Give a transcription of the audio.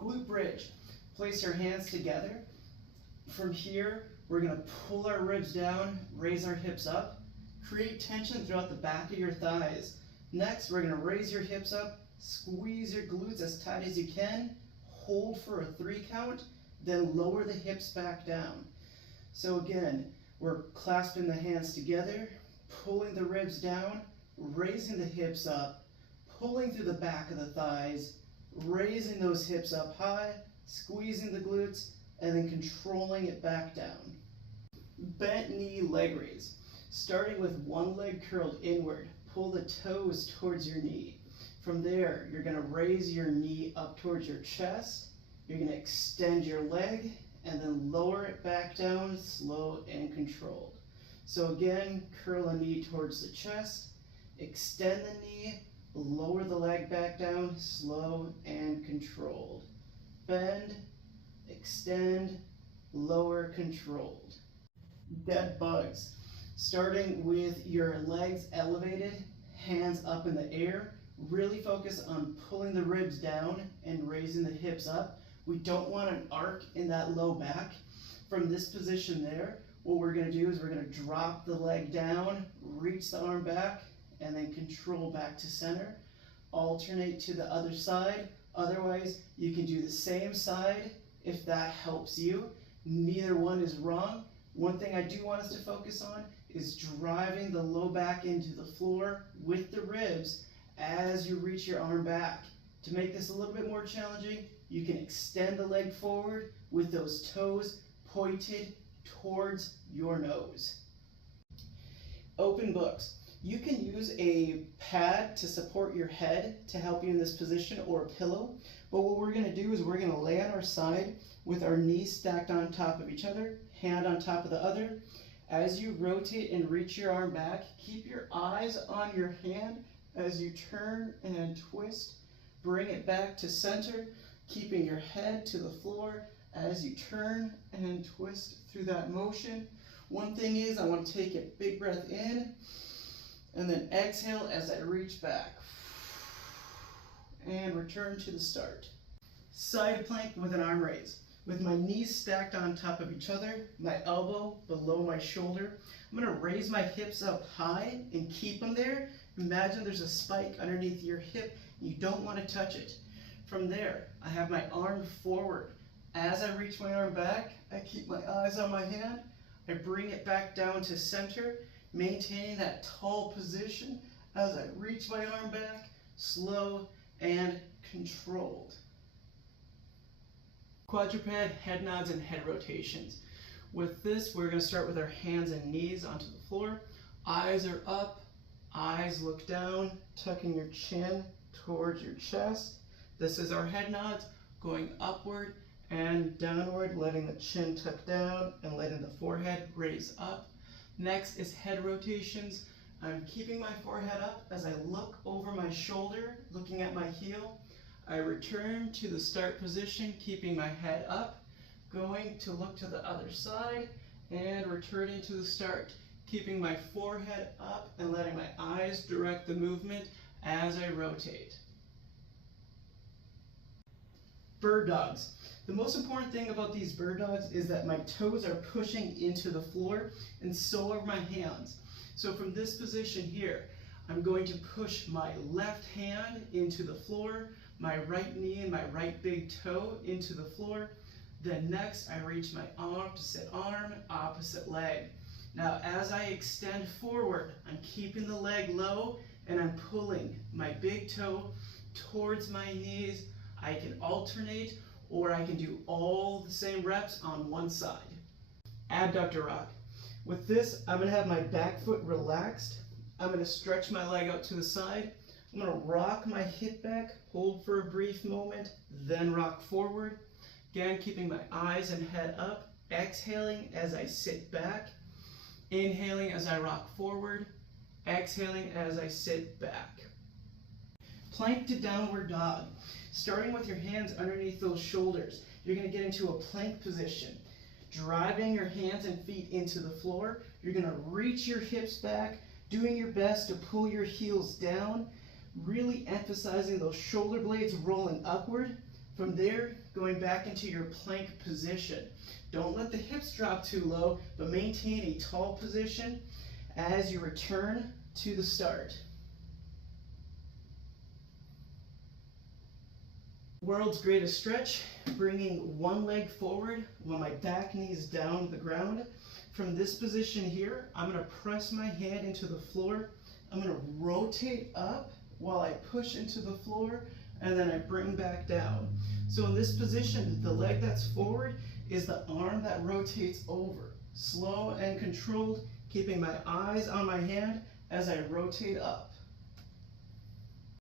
Glute bridge. Place your hands together. From here, we're going to pull our ribs down, raise our hips up, create tension throughout the back of your thighs. Next, we're going to raise your hips up, squeeze your glutes as tight as you can, hold for a 3 count, then lower the hips back down. So again, we're clasping the hands together, pulling the ribs down, raising the hips up, pulling through the back of the thighs, raising those hips up high, squeezing the glutes, and then controlling it back down. Bent knee leg raise. Starting with one leg curled inward, pull the toes towards your knee. From there, you're going to raise your knee up towards your chest. You're going to extend your leg and then lower it back down, slow and controlled. So again, curl a knee towards the chest, extend the knee, lower the leg back down, slow and controlled. Bend, extend, lower, controlled. Dead bugs. Starting with your legs elevated, hands up in the air. Really focus on pulling the ribs down and raising the hips up. We don't want an arc in that low back. From this position there, what we're going to do is we're going to drop the leg down, reach the arm back, and then control back to center. Alternate to the other side. Otherwise, you can do the same side if that helps you. Neither one is wrong. One thing I do want us to focus on is driving the low back into the floor with the ribs as you reach your arm back. To make this a little bit more challenging, you can extend the leg forward with those toes pointed towards your nose. Open books. You can use a pad to support your head to help you in this position, or a pillow. But what we're going to do is we're going to lay on our side with our knees stacked on top of each other, hand on top of the other. As you rotate and reach your arm back, keep your eyes on your hand as you turn and twist. Bring it back to center, keeping your head to the floor as you turn and twist through that motion. One thing is, I want to take a big breath in and then exhale as I reach back. And return to the start. Side plank with an arm raise. With my knees stacked on top of each other, my elbow below my shoulder, I'm going to raise my hips up high and keep them there. Imagine there's a spike underneath your hip. You don't want to touch it. From there, I have my arm forward. As I reach my arm back, I keep my eyes on my hand. I bring it back down to center, maintaining that tall position as I reach my arm back, slow and controlled. Quadruped head nods and head rotations. With this, we're going to start with our hands and knees onto the floor. Eyes are up, eyes look down, tucking your chin towards your chest. This is our head nods, going upward and downward, letting the chin tuck down and letting the forehead raise up. Next is head rotations. I'm keeping my forehead up as I look over my shoulder, looking at my heel. I return to the start position, keeping my head up, going to look to the other side, and returning to the start, keeping my forehead up and letting my eyes direct the movement as I rotate. Bird dogs. The most important thing about these bird dogs is that my toes are pushing into the floor, and so are my hands. So from this position here, I'm going to push my left hand into the floor, my right knee and my right big toe into the floor. Then next, I reach my opposite arm, opposite leg. Now, as I extend forward, I'm keeping the leg low and I'm pulling my big toe towards my knees. I can alternate, or I can do all the same reps on one side. Adductor rock. With this, I'm going to have my back foot relaxed. I'm going to stretch my leg out to the side. I'm going to rock my hip back, hold for a brief moment, then rock forward. Again, keeping my eyes and head up, exhaling as I sit back, inhaling as I rock forward, exhaling as I sit back. Plank to downward dog. Starting with your hands underneath those shoulders, you're going to get into a plank position. Driving your hands and feet into the floor, you're going to reach your hips back, doing your best to pull your heels down, really emphasizing those shoulder blades rolling upward. From there, going back into your plank position. Don't let the hips drop too low, but maintain a tall position as you return to the start. World's greatest stretch, bringing one leg forward while my back knees down to the ground. From this position here, I'm going to press my hand into the floor. I'm going to rotate up while I push into the floor, and then I bring back down. So in this position, the leg that's forward is the arm that rotates over. Slow and controlled, keeping my eyes on my hand as I rotate up.